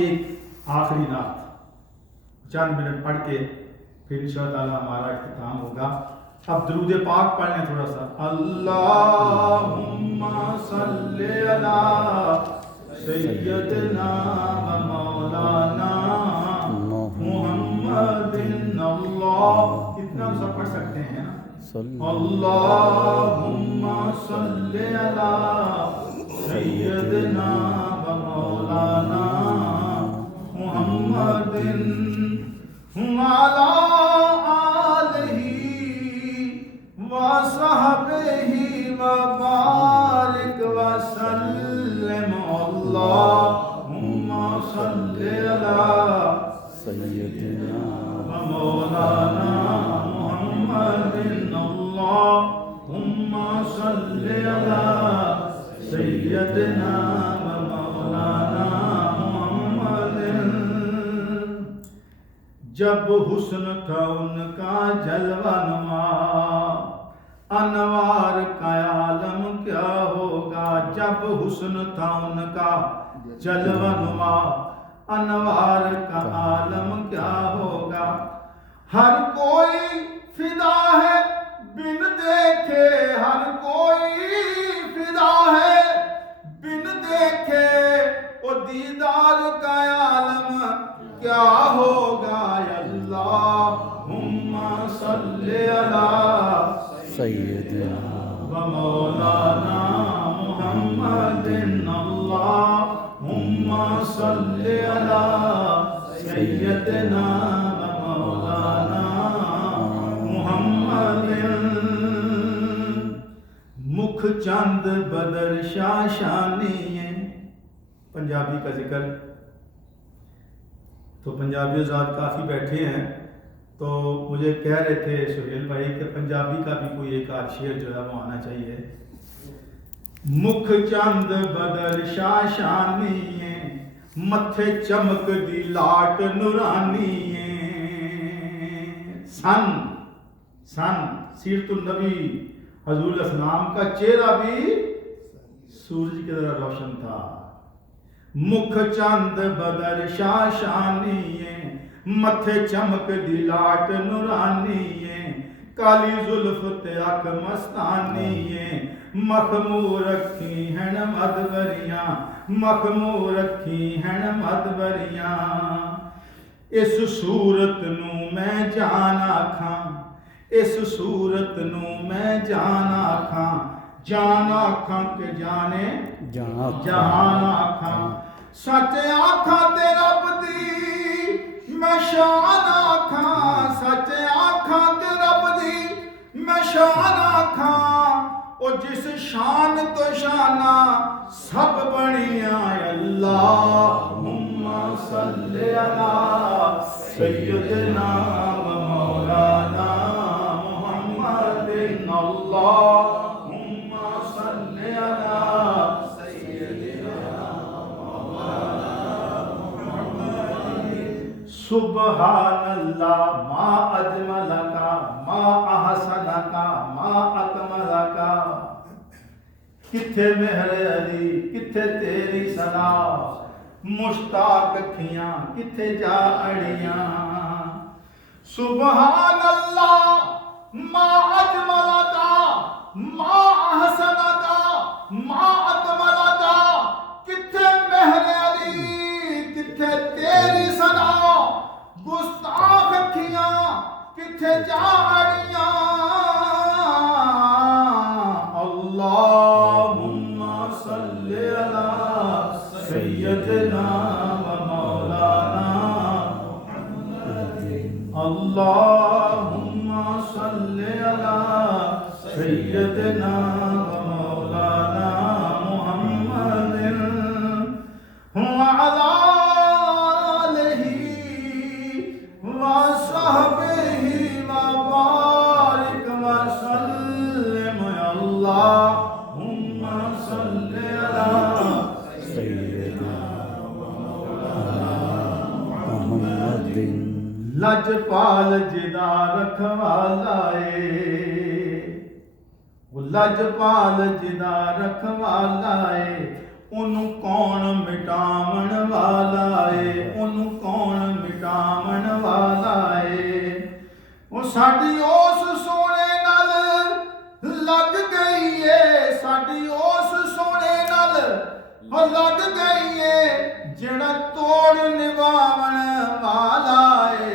ایک آخری نعت چند منٹ پڑھ کے پھر انشاءاللہ ہمارا اختتام ہوگا. اب درود پاک پڑھ لیں تھوڑا سا. اللہم صلی علی سیدنا و مولانا محمد. اللہ اتنا ہم سب پڑھ سکتے ہیں نا. اللہم صلی علی سیدنا و مولانا محمد وعلى آلہ وصحبہ وبارک وسلم. اللہم صلی علی سیدنا ومولانا محمد. اللہم صلی علی سیدنا ومولانا محمد. جب حسن تھا ان کا جلوہ نما انوار کا عالم کیا ہوگا. جب حسن تھا ان کا جلوہ نما انوار کا عالم کیا ہوگا. ہر کوئی فدا ہے بن دیکھے, ہر کوئی فدا ہے بن دیکھے, وہ دیدار کا عالم کیا ہوگا. اللہم صلی علی سیدنا و مولانا محمد. اللہم صلی علی سیدنا و مولانا محمد. مکھ چند بدر شاشانی. پنجابی کا ذکر تو پنجابی ذات کافی بیٹھے ہیں تو مجھے کہہ رہے تھے سہیل بھائی کہ پنجابی کا بھی کوئی ایک آدھ شعر جو ہے وہ آنا چاہیے. مکھ چند بدر شاشانی متھے چمک دی لاٹ نورانی. سن سیرت النبی حضور السلام کا چہرہ بھی سورج کی طرح روشن تھا. مکھ چند بدر شاشانی متھے چمک دی لاٹ نورانی. کالی زلف تے اکھ مستانی مخمور رکھی ہیں مدبریاں, مخمور رکھی ہیں مدبریاں. اس صورت نو میں جان آکھاں, اس صورت نو میں جان آکھاں, جان آکھاں کہ جانے جہان آکھاں. سچ آکھاں تے رب دی میں شان آکھاں, سچ آکھاں تے رب دی میں شان آکھاں. او جس شان تو شانہ سب بنیاں. اللہم صلی علی سیدنا و مولانا محمد. اللہم صلی علی سیدنا سبحان اللہ ما اجملکا ما احسنکا ما اکملکا. کتھے مہر علی کتھے تیری ثنا, مشتاق اکھیاں کتھے جا اڑیاں. سبحان اللہ ما اجملکا ما احسنکا ما اکملکا. کتھے مہر علی کتھے تیری ثنا, گستاخ اکھیاں کتھے جا اڑیاں. اللہم صلی علی سیدنا و مولانا محمد. اللہم صلی علی سیدنا و مولانا محمد وعلی اللہم صلی علی سیدنا محمد. لجپال جدا رکھوالا ہے, وہ لجپال جدا رکھوالا ہے, ਉਹਨੂੰ ਕੌਣ ਮਿਟਾਵਣ ਵਾਲਾ ਏ, ਉਹਨੂੰ ਕੌਣ ਮਿਟਾਵਣ ਵਾਲਾ ਏ। ਉਹ ਸਾਡੀ ਉਸ ਸੋਹਣੇ ਨਾਲ ਲੱਗ ਗਈ ਏ, ਸਾਡੀ ਉਸ ਸੋਹਣੇ ਨਾਲ ਉਹ ਲੱਗ ਗਈ ਏ, ਜਿਹੜਾ ਤੋੜ ਨਿਭਾਵਣ ਵਾਲਾ ਏ।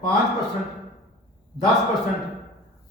5%, 10%,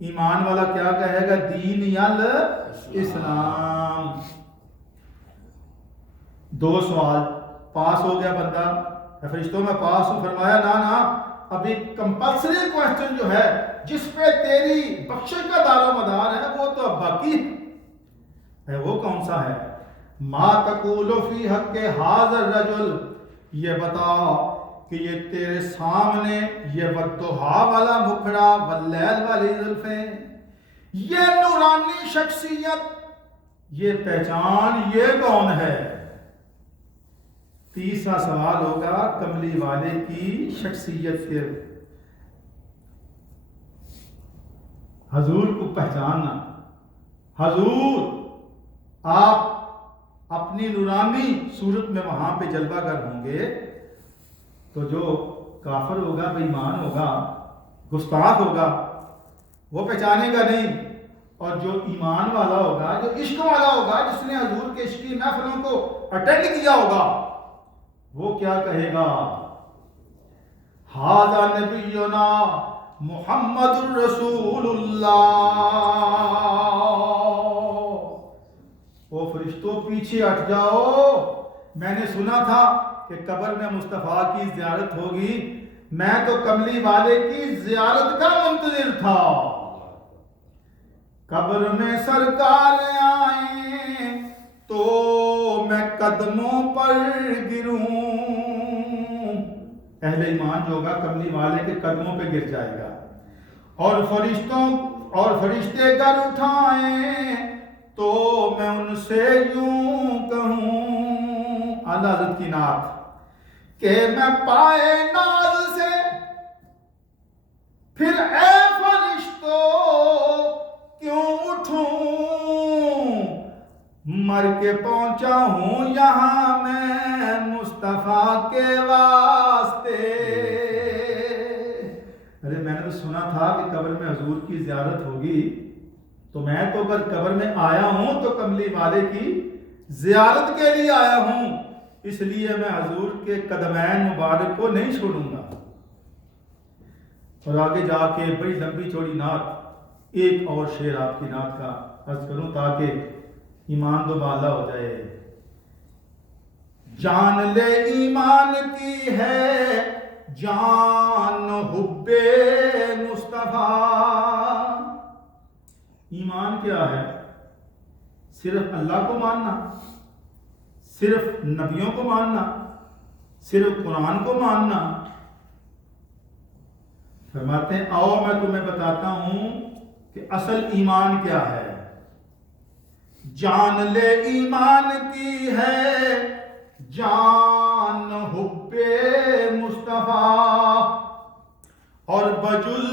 ایمان والا کیا کہے گا؟ دین یل اسلام. 2 سوال پاس ہو گیا بندہ، فرشتوں میں پاس ہوں. فرمایا نا ابھی کمپلسری کوشچن جو ہے جس پہ تیری بخشش کا دار و مدار ہے وہ تو اب باقی ہے. وہ کون سا ہے؟ ما تقول فی حق ھذا الرجل، یہ بتا کہ یہ تیرے سامنے یہ والضحیٰ والا مکھڑا واللیل والی زلفیں، یہ نورانی شخصیت، یہ پہچان، یہ کون ہے؟ تیسرا سوال ہوگا کملی والے کی شخصیت کے، حضور کو پہچاننا. حضور آپ اپنی نورانی صورت میں وہاں پہ جلوہ گر ہوں گے تو جو کافر ہوگا، بے ایمان ہوگا، گستاخ ہوگا، وہ پہچانے گا نہیں. اور جو ایمان والا ہوگا، جو عشق والا ہوگا، جس نے حضور کے عشقی محفلوں کو اٹینڈ کیا ہوگا، وہ کیا کہے گا؟ ھذا نبینا محمد الرسول اللہ. او فرشتوں پیچھے ہٹ جاؤ، میں نے سنا تھا کہ قبر میں مصطفیٰ کی زیارت ہوگی، میں تو کملی والے کی زیارت کا منتظر تھا. قبر میں سرکار آئیں تو میں قدموں پر گروں. اہل ایمان جو ہوگا کملی والے کے قدموں پہ گر جائے گا. اور فرشتے گر اٹھائیں تو میں ان سے یوں کہوں، اعلیٰ حضرت کی نعت، کہ میں پائے ناز سے پھر اے فرشتوں کیوں اٹھوں، مر کے پہنچا ہوں یہاں میں مصطفیٰ کے واسطے. ارے میں نے تو سنا تھا کہ قبر میں حضور کی زیارت ہوگی، تو میں تو اگر قبر میں آیا ہوں تو کملی والے کی زیارت کے لیے آیا ہوں، اس لیے میں حضور کے قدمین مبارک کو نہیں چھوڑوں گا. اور آگے جا کے بڑی لمبی چوڑی نعت، ایک اور شعر آپ کی نعت کا عرض کروں تاکہ ایمان دوبالا ہو جائے. جان لے ایمان کی ہے جان حب مصطفیٰ. ایمان کیا ہے؟ صرف اللہ کو ماننا، صرف نبیوں کو ماننا، صرف قرآن کو ماننا. فرماتے ہیں آؤ میں تمہیں بتاتا ہوں کہ اصل ایمان کیا ہے. جان لے ایمان کی ہے جان حب مصطفیٰ، اور بجز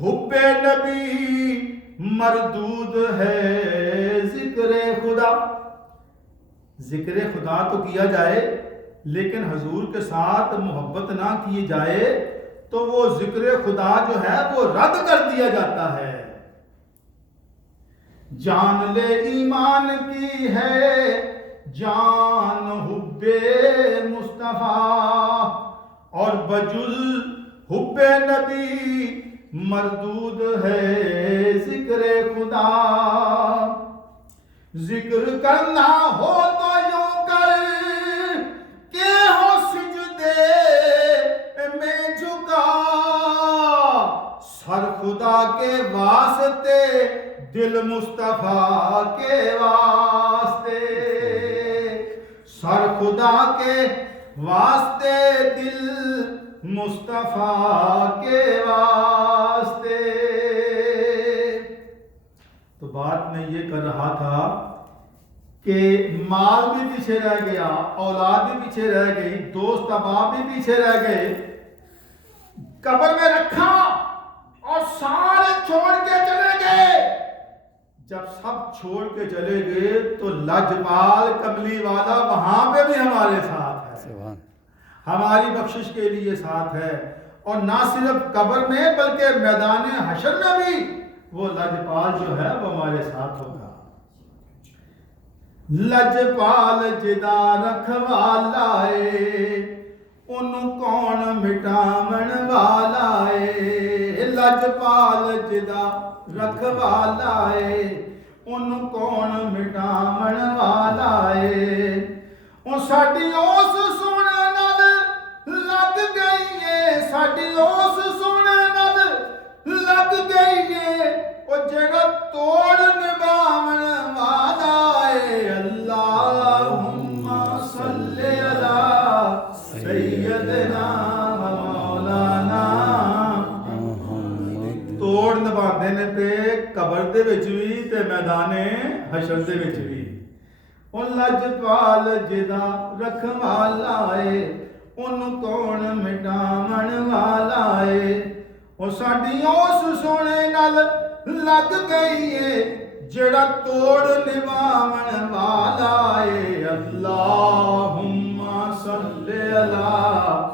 حب نبی مردود ہے ذکر خدا. ذکر خدا تو کیا جائے لیکن حضور کے ساتھ محبت نہ کی جائے تو وہ ذکر خدا جو ہے وہ رد کر دیا جاتا ہے. جان لے ایمان کی ہے جان حب مصطفیٰ، اور بجز حب نبی مردود ہے ذکر خدا. ذکر کرنا ہو تو یوں کر کہ ہو سجدے میں جھکا، سر خدا کے واسطے دل مصطفیٰ کے واسطے، سر خدا کے واسطے دل مصطفیٰ کے واسطے. تو بات میں یہ کر رہا تھا کہ مال بھی پیچھے رہ گیا، اولاد بھی پیچھے رہ گئی، دوست احباب بھی پیچھے رہ گئے، قبر میں رکھا اور سارے چھوڑ کے چلے گئے. جب سب چھوڑ کے چلے گئے تو لاجپال کملی والا وہاں پہ بھی ہمارے ساتھ ہے، ہماری بخشش کے لیے ساتھ ہے. اور نہ صرف قبر میں بلکہ میدان حشر میں بھی وہ لاجپال جو ہے وہ ہمارے ساتھ ہوگا. لجپال جدا رکھوالائے ਉਹਨੂੰ ਕੌਣ ਮਿਟਾਵਣ ਵਾਲਾ ਏ। ਲਜਪਾਲ ਜਿਹਦਾ ਰਖਵਾਲਾ ਏ, ਉਹਨੂੰ ਕੌਣ ਮਿਟਾਵਣ ਵਾਲਾ ਏ। ਉਹ ਸਾਡੀ ਉਸ ਸੁਣਨ ਨਾਲ ਲੱਗ ਗਈ ਏ, ਸਾਡੀ ਉਸ ਸੁਣਨ ਨਾਲ ਲੱਗ ਗਈ ਏ। ਉਹ ਜਿਹੜਾ ਤੋੜ ਨਿਭਾਵਣ ਵਾਲਾ ਏ। ਅੱਲਾਹੁੰਮਾ ਸੱਲੀ ਅਲਾ ਸੈਯਦਨਾ ਮੌਲਾਨਾ। ਤੋੜ ਨਿਭਾਉਂਦੇ ਨੇ ਤੇ ਕਬਰ ਦੇ ਵਿੱਚ ਵੀ ਤੇ ਮੈਦਾਨੇ ਹਸ਼ਰ ਦੇ ਵਿੱਚ ਵੀ। ਉਹ ਲਜਪਾਲ ਜਿਹਦਾ ਰਖਵਾਲਾ ਏ, ਉਹਨੂੰ ਕੌਣ ਮਿਟਾਵਣ ਵਾਲਾ ਏ। ਉਹ ਸਾਡੀ ਉਸ ਸੋਹਣੇ ਨਾਲ ਲੱਗ ਗਈ ਏ, ਜਿਹੜਾ ਤੋੜ ਨਿਭਾਵਣ ਵਾਲਾ ਏ। ਅੱਲਾਹੁੰਮਾ ਸੱਲੀ ਅਲਾ